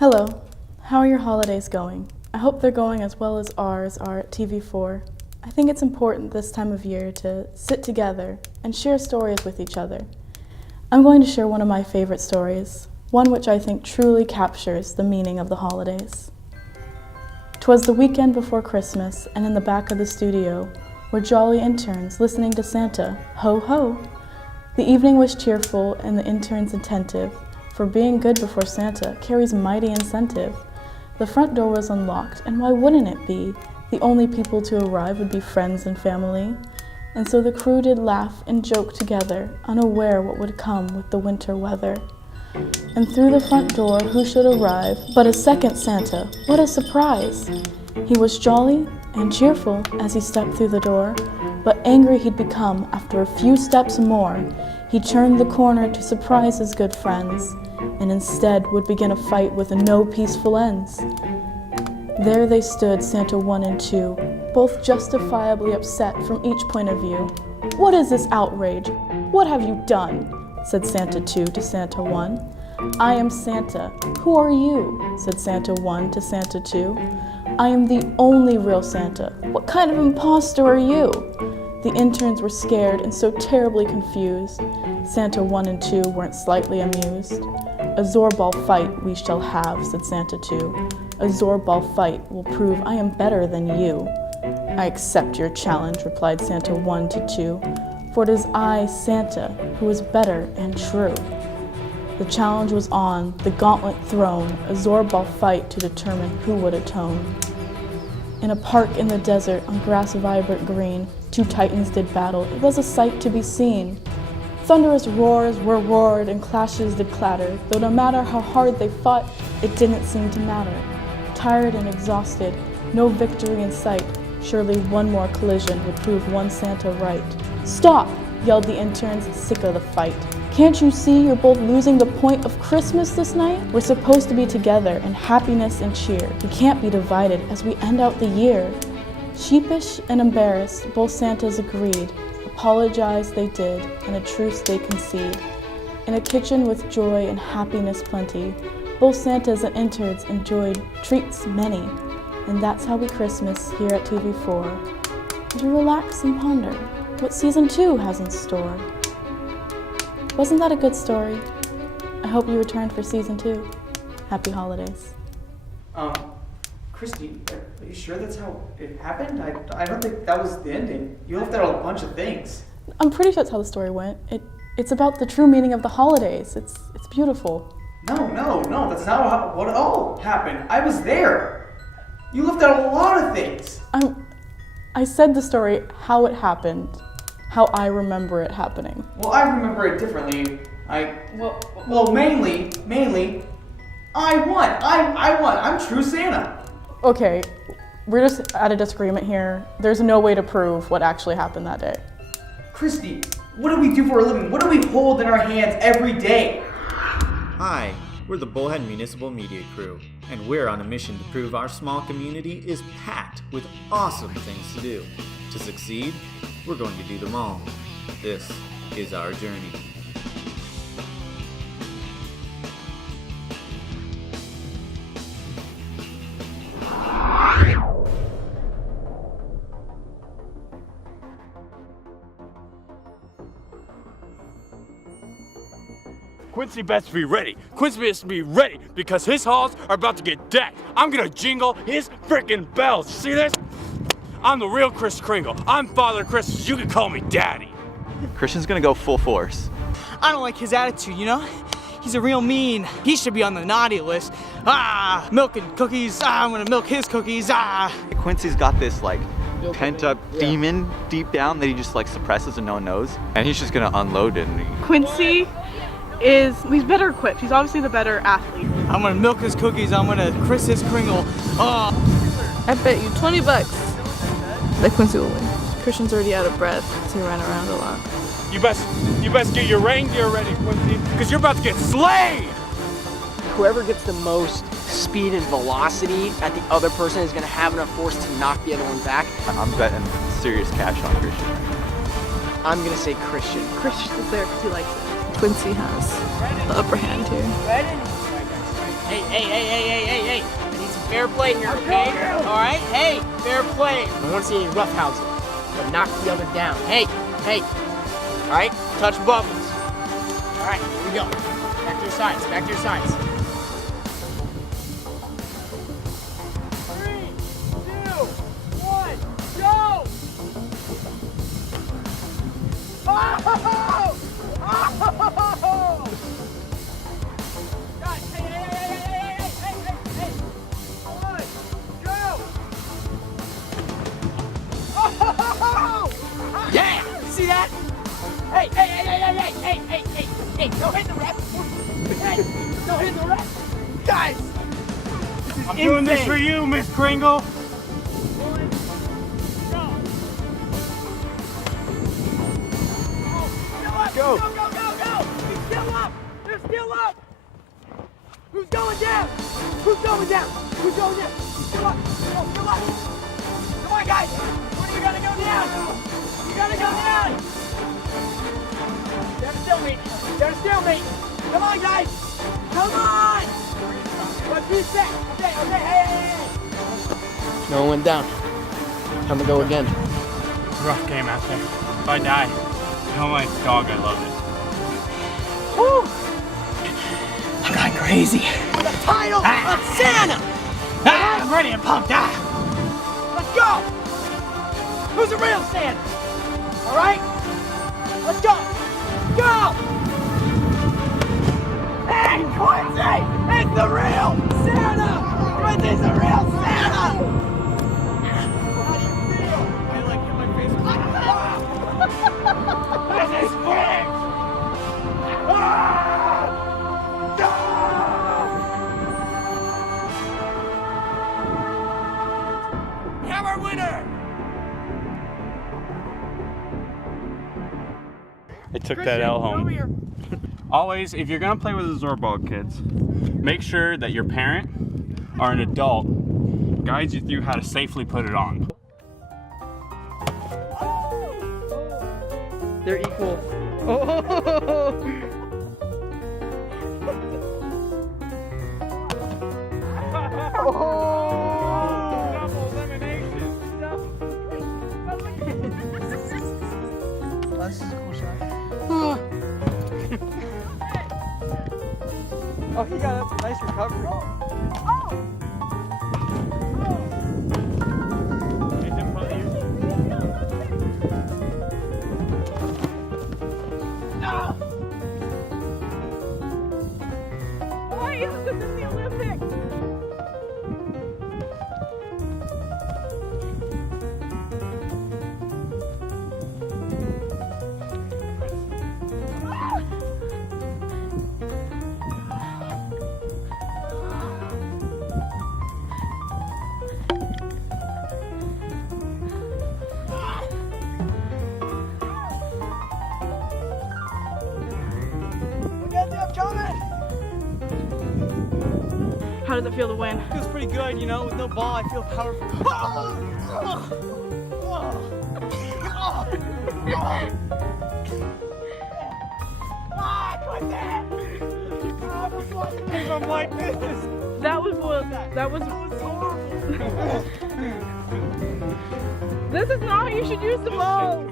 Hello, how are your holidays going? I hope they're going as well as ours are at TV4. I think it's important this time of year to sit together and share stories with each other. I'm going to share one of my favorite stories, one which I think truly captures the meaning of the holidays. 'Twas the weekend before Christmas, and in the back of the studio were jolly interns listening to Santa, ho ho! The evening was cheerful and the interns attentive, for being good before Santa carries mighty incentive. The front door was unlocked, and why wouldn't it be? The only people to arrive would be friends and family. And so the crew did laugh and joke together, unaware what would come with the winter weather. And through the front door who should arrive but a second Santa? What a surprise! He was jolly and cheerful as he stepped through the door, but angry he'd become after a few steps more. He turned the corner to surprise his good friends, and instead would begin a fight with no peaceful ends. There they stood, Santa 1 and 2, both justifiably upset from each point of view. "What is this outrage? What have you done?" said Santa 2 to Santa 1. "I am Santa. Who are you?" said Santa 1 to Santa 2. "I am the only real Santa. What kind of imposter are you?" The interns were scared and so terribly confused. Santa 1 and 2 weren't slightly amused. "A Zorb Ball fight we shall have," said Santa 2. "A Zorb Ball fight will prove I am better than you." "I accept your challenge," replied Santa 1 to 2, "for it is I, Santa, who is better and true." The challenge was on, the gauntlet thrown, a Zorb Ball fight to determine who would atone. In a park in the desert, on grass vibrant green, two titans did battle. It was a sight to be seen. Thunderous roars were roared and clashes did clatter, though no matter how hard they fought, it didn't seem to matter. Tired and exhausted, no victory in sight, surely one more collision would prove one Santa right. "Stop!" yelled the interns, sick of the fight. "Can't you see you're both losing the point of Christmas this night? We're supposed to be together in happiness and cheer. We can't be divided as we end out the year." Sheepish and embarrassed, both Santas agreed. Apologize they did, and a truce they concede. In a kitchen with joy and happiness plenty, both Santas and interns enjoyed treats many. And that's how we Christmas here at TV4. As we relax and ponder what Season 2 has in store. Wasn't that a good story? I hope you returned for Season 2. Happy holidays. Christy, are you sure that's how it happened? I don't think that was the ending. You left out a bunch of things. I'm pretty sure that's how the story went. It's about the true meaning of the holidays. It's beautiful. No, that's not what all happened. I was there. You left out a lot of things. I said the story, how it happened, how I remember it happening. Well, I remember it differently. Mainly, I won. I won. I'm true Santa. Okay, we're just at a disagreement here. There's no way to prove what actually happened that day. Christy, what do we do for a living? What do we hold in our hands every day? Hi, we're the Bullhead Municipal Media Crew, and we're on a mission to prove our small community is packed with awesome things to do. To succeed, we're going to do them all. This is our journey. Quincy best be ready. Quincy best be ready because his halls are about to get decked. I'm gonna jingle his freaking bells. You see this? I'm the real Kris Kringle. I'm Father Christmas. You can call me Daddy. Christian's gonna go full force. I don't like his attitude, you know? He's a real mean. He should be on the naughty list. Milking cookies. I'm gonna milk his cookies. Quincy's got this like pent up demon deep down that he just like suppresses and no one knows. And he's just gonna unload it. Quincy he's better equipped. He's obviously the better athlete. I'm gonna milk his cookies. I'm gonna Kris his Kringle. I bet you $20 that Quincy will win. Christian's already out of breath because he ran around a lot. You best get your reindeer ready, Quincy, because you're about to get slayed. Whoever gets the most speed and velocity at the other person is gonna have enough force to knock the other one back. I'm betting serious cash on Christian. I'm gonna say Christian. Christian is there because he likes it. Quincy has the upper hand here. Hey, fair play here, okay? All right, hey, fair play. I don't want to see any roughhousing, but knock the other down. Hey, hey. All right, touch bubbles. All right, here we go. Back to your sides, back to your sides. 3, 2, 1, go! Oh! Oh! Guys, hey! 1, go! Oh! Yeah! See that? Hey! Don't hit the ref! Hey! Don't hit the ref! Guys! I'm doing this for you, Miss Kringle. Go! He's still up! They're still up! Who's going down? Who's going down? Who's going down? Still up! Still up! Come on, guys! You gotta go down! You gotta go down! They're still me! Come on, guys! Come on! Let's reset! Okay, hey! No one went down. Time to go again. It's a rough game out there. If I die, tell my dog I love it. Woo! I'm going crazy. For the title of Santa! I'm ready and pumped. Let's go! Who's the real Santa? All right? Let's go! Go! Hey, Quincy! It's the real Santa! Quincy's the real Santa! How do you feel? I like hit my face with this is fixed! We have our winner! I took that L home. Always, if you're gonna play with the Zorb Ball kids, make sure that your parent or an adult guides you through how to safely put it on. They're equal. Oh! Double elimination. This is a cool shot. Oh, he got a nice recovery. Why is this in the Olympics? How does it feel to win? Feels pretty good, you know. With no ball, I feel powerful. I'm like this. That was horrible. This is not how you should use the ball.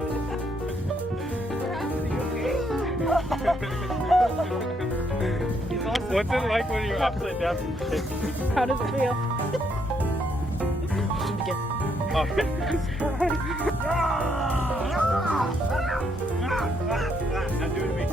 What's it like when you're upside down? How does it feel? Not doing me.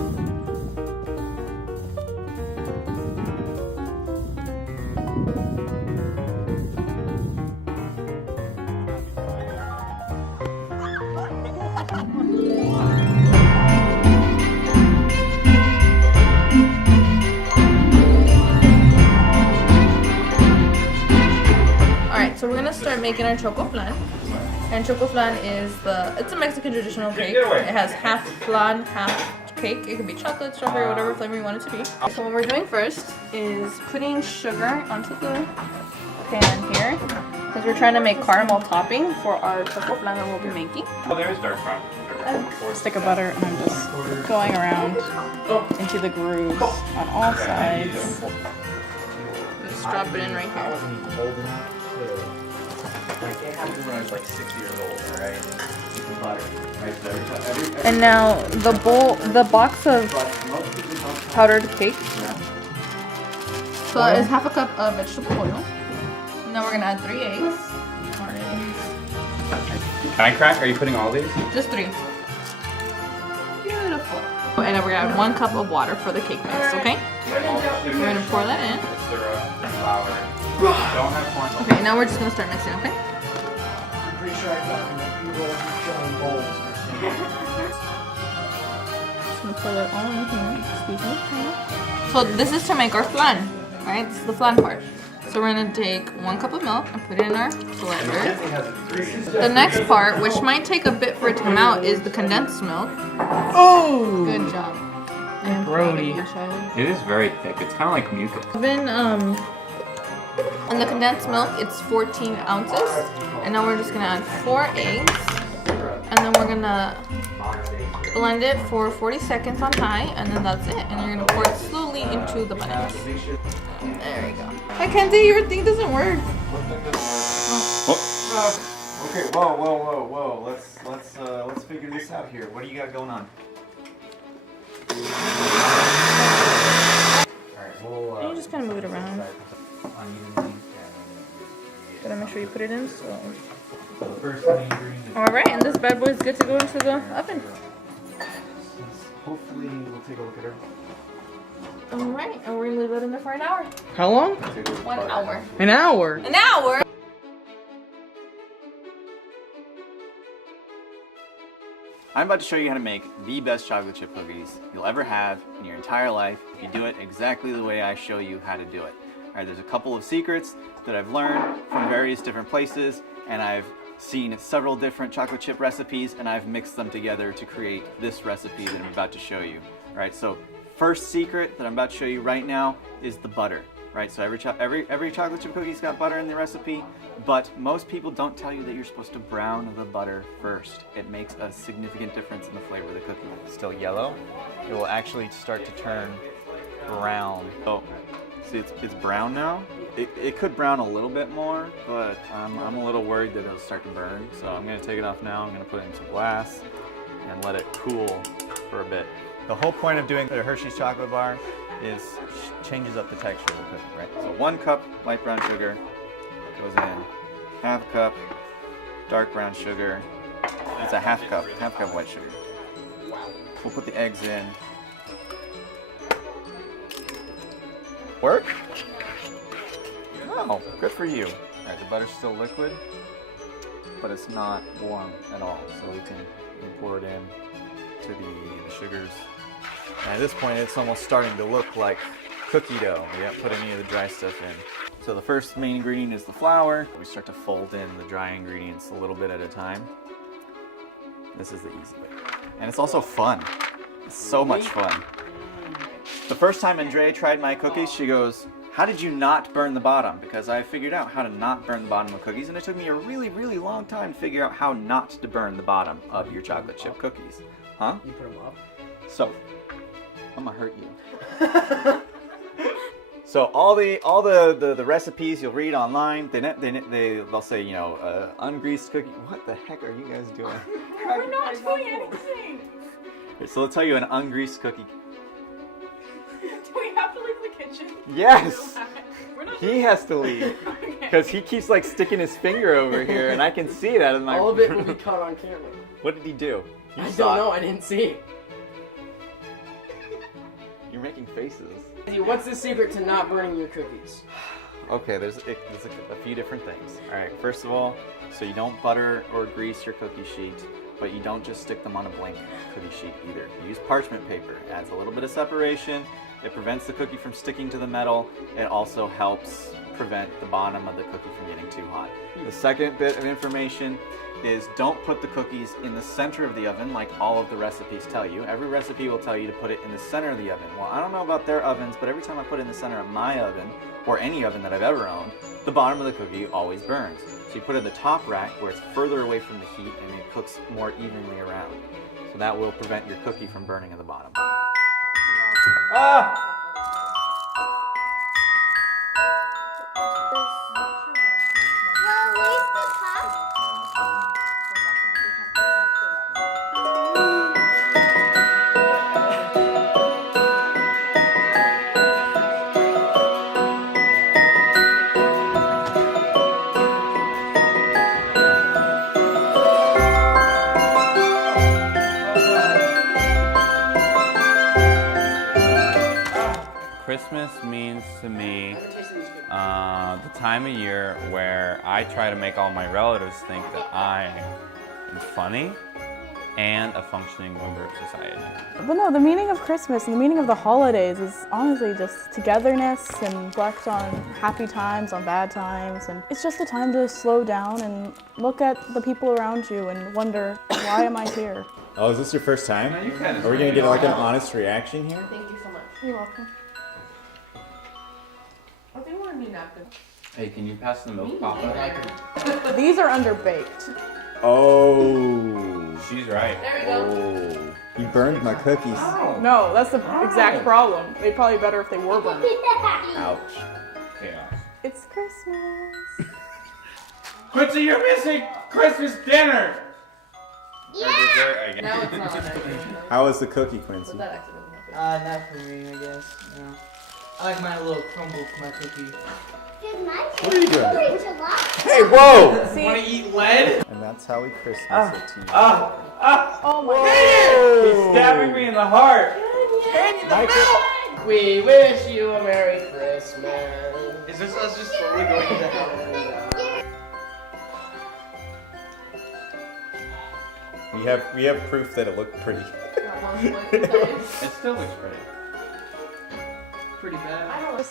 So we're gonna start making our choco flan. And choco flan is it's a Mexican traditional cake. It has half flan, half cake. It can be chocolate, strawberry, whatever flavor you want it to be. So what we're doing first is putting sugar onto the pan here, because we're trying to make caramel topping for our choco flan that we'll be making. Oh, there's dark brown. Stick of butter, and I'm just going around into the grooves on all sides. Just drop it in right I here. wasn't even old enough to. Like, it happened when I was like 6 years old, alright? Butter. Right? So every And now the box of powdered cake. So that is half a cup of vegetable oil. Now we're gonna add 3 eggs. Can I crack? Are you putting all these? Just 3. Beautiful. And then we're gonna add 1 cup of water for the cake mix, okay? We're gonna pour that in. Syrup, flour. Don't have corn. Okay, now we're just gonna start mixing, okay? I'm pretty sure I got showing bowls. Just gonna pour that all in here. Excuse me. So this is to make our flan, right? This is the flan part. So we're gonna take 1 cup of milk and put it in our blender. The next part, which might take a bit for it to come out, is the condensed milk. Oh! Good job. I'm proud of you, child. It is very thick. It's kind of like mucus. Then, in the condensed milk, it's 14 ounces. And now we're just gonna add 4 eggs. And then we're gonna blend it for 40 seconds on high, and then that's it. And you're gonna pour it slowly into the bananas. There we go. Mackenzie, your thing doesn't work. Okay, whoa. Let's figure this out here. What do you got going on? Alright, we'll You just kind of move it around. unevenly. Gotta make sure you put it in. So. So the first main ingredient is All right, and this bad boy is good to go into the oven. hopefully we'll take a look at her. All right, and we're gonna leave it in there for an hour. How long? 1 hour. An hour. An hour. I'm about to show you how to make the best chocolate chip cookies you'll ever have in your entire life if you do it exactly the way I show you how to do it. Alright, there's a couple of secrets that I've learned from various different places, and I've seen several different chocolate chip recipes, and I've mixed them together to create this recipe that I'm about to show you. Alright, so first secret that I'm about to show you right now is the butter. Right, so every chocolate chip cookie's got butter in the recipe, but most people don't tell you that you're supposed to brown the butter first. It makes a significant difference in the flavor of the cookie. It's still yellow. It will actually start to turn brown. Oh, see, it's brown now. It could brown a little bit more, but I'm a little worried that it'll start to burn. So I'm gonna take it off now. I'm gonna put it into glass and let it cool for a bit. The whole point of doing the Hershey's chocolate bar is changes up the texture of the cookie, right? So 1 cup light brown sugar goes in, half cup dark brown sugar. It's a half cup white sugar. We'll put the eggs in. Work? Oh, good for you. All right, the butter's still liquid, but it's not warm at all. So we can pour it in to the sugars. And at this point, it's almost starting to look like cookie dough. We haven't put any of the dry stuff in. So the first main ingredient is the flour. We start to fold in the dry ingredients a little bit at a time. This is the easy bit. And it's also fun. It's so much fun. The first time Andrea tried my cookies, she goes, "How did you not burn the bottom?" Because I figured out how to not burn the bottom of cookies, and it took me a really, really long time to figure out how not to burn the bottom of your chocolate chip cookies. Huh? You put them up. So, I'm gonna hurt you. So all the recipes you'll read online, they'll say, you know, ungreased cookie. What the heck are you guys doing? We're not doing anything. So let's tell you an ungreased cookie. Do we have to leave the kitchen? Yes. We're not He has to leave because he keeps like sticking his finger over here, and I can see it out of my. All of it will be caught on camera. What did he do? You I saw don't it. know. I didn't see it. You're making faces. What's the secret to not burning your cookies? Okay, there's a few different things. All right, first of all, so you don't butter or grease your cookie sheet, but you don't just stick them on a blank cookie sheet either. You use parchment paper. It adds a little bit of separation. It prevents the cookie from sticking to the metal. It also helps prevent the bottom of the cookie from getting too hot. The second bit of information is don't put the cookies in the center of the oven like all of the recipes tell you. Every recipe will tell you to put it in the center of the oven. Well, I don't know about their ovens, but every time I put it in the center of my oven, or any oven that I've ever owned, the bottom of the cookie always burns. So you put it in the top rack where it's further away from the heat and it cooks more evenly around. So that will prevent your cookie from burning at the bottom. Ah! Christmas means to me the time of year where I try to make all my relatives think that I am funny and a functioning member of society. But no, the meaning of Christmas and the meaning of the holidays is honestly just togetherness and reflect on happy times, on bad times. And it's just a time to slow down and look at the people around you and wonder, why am I here? Oh, is this your first time? No, you can. Are we gonna get like an honest reaction here? Thank you so much. You're welcome. I think we're gonna need napkins. Hey, can you pass the milk papa? These are underbaked. Oh. She's right. There we go. Oh. You burned my cookies. No, that's the exact problem. They'd probably be better if they were burned. Ouch. Chaos. It's Christmas. Quincy, you're missing Christmas dinner. Now it's not on there. How was the cookie, Quincy? Put that accidentally. Not for me, I guess. No. I like my little crumble for my cookie. What are you doing? Hey, whoa! See, Want to eat lead? And that's how we Christmas it to you. oh my God. He's stabbing me in the heart. We wish you a Merry Christmas. Is this us just slowly going to hell? We have proof that it looked pretty. It still looks pretty. Pretty bad. I don't know.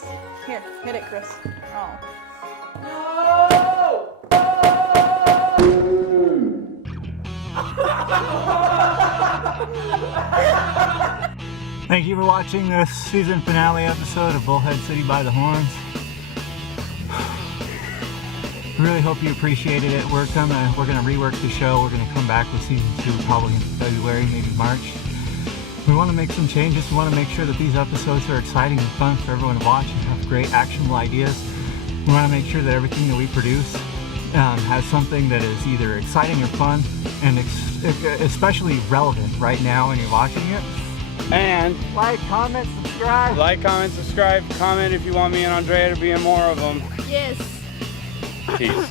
Here, hit it, Chris. Oh. Thank you for watching this season finale episode of Bullhead City by the Horns. Really hope you appreciated it. We're gonna rework the show. We're gonna come back with season 2 probably in February, maybe March. We want to make some changes. We want to make sure that these episodes are exciting and fun for everyone to watch and have great actionable ideas. We want to make sure that everything that we produce has something that is either exciting or fun and especially relevant right now when you're watching it. And Like, comment, subscribe. like, comment, subscribe, comment if you want me and Andrea to be in more of them. Yes. Peace.